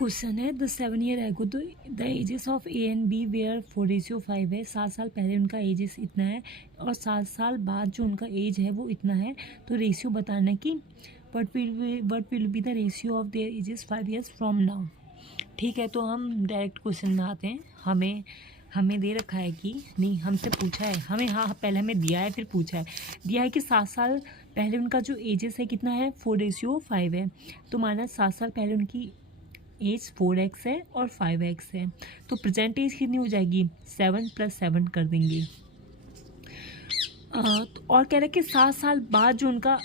Question है the 7 year ago the ages of A and B were 4:5 है। 7 साल पहले उनका एजेस इतना है और 7 साल बाद जो उनका एज है वो इतना है। तो रेशियो बताना कि what will be the ratio of their ages 5 years from now. ठीक है, तो हम डायरेक्ट क्वेश्चन में आते हैं। हमें दे रखा है कि नहीं, हमसे पूछा है हमें, हाँ पहले हमें दिया है फिर पूछा है। दिया है कि 7 साल पहले उनका जो एजेस है कितना है 4:5 है। तो माना 7 साल पहले उनकी एज 4x है और 5x है। तो प्रेजेंट एज कितनी हो जाएगी 7 + 7 कर देंगे। और कह रहे हैं कि 7 साल बाद जो उनका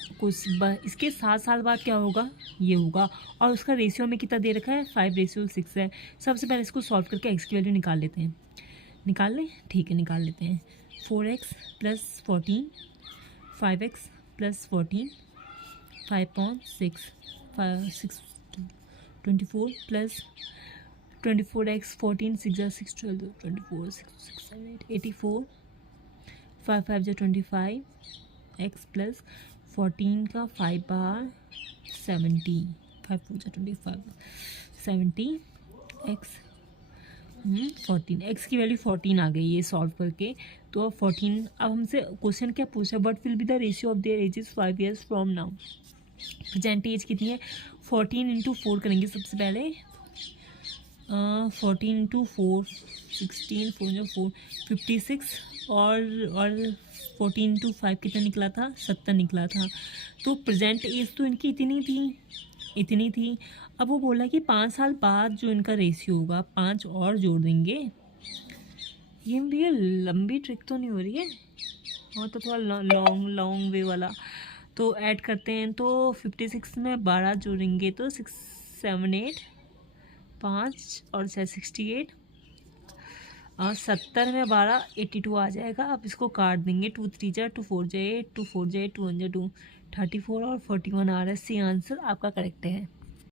इसके 7 साल बाद क्या होगा, ये होगा। और उसका रेशियो में कितना दे रखा है 5:6 है। सबसे पहले इसको सॉल्व करके एक्स की वैल्यू निकाल लेते हैं। निकाल लें, ठीक है निकाल लेते हैं। 4x + 14, 5x + 14, 5/6, 24 + 24x 14 6 6 12 24 6 6 7 8 84 5 5 25 x + 14 का 5 बार 70 5 4 25 70 x 14 x की वैल्यू 14 आ गई ये सॉल्व करके। तो अब 14, अब हमसे क्वेश्चन क्या पूछा, what will be the ratio of their ages 5 years from now. Present age कितनी है 14 × 4 करेंगे सबसे पहले। 14 × 4 16 4 4 56 और 14 × 5 कितना निकला था 70 निकला था। तो प्रेजेंट एज तो इनकी इतनी थी। अब वो बोला कि 5 साल बाद जो इनका रेशियो होगा 5 और जोड़ देंगे। ये भैया लंबी ट्रिक तो नहीं हो रही है, और तो थोड़ा लॉन्ग वे वाला। तो ऐड करते हैं, तो 56 में 12 जोड़ेंगे तो 6 7 8 5 और 6 68 और 70 में 12 82 आ जाएगा। अब इसको काट देंगे, 2 3 जा 2 4 जा 8 2 4 जा 8 2 1 जा 2 34 और 41 आ रहा है। सी आंसर आपका करेक्ट है।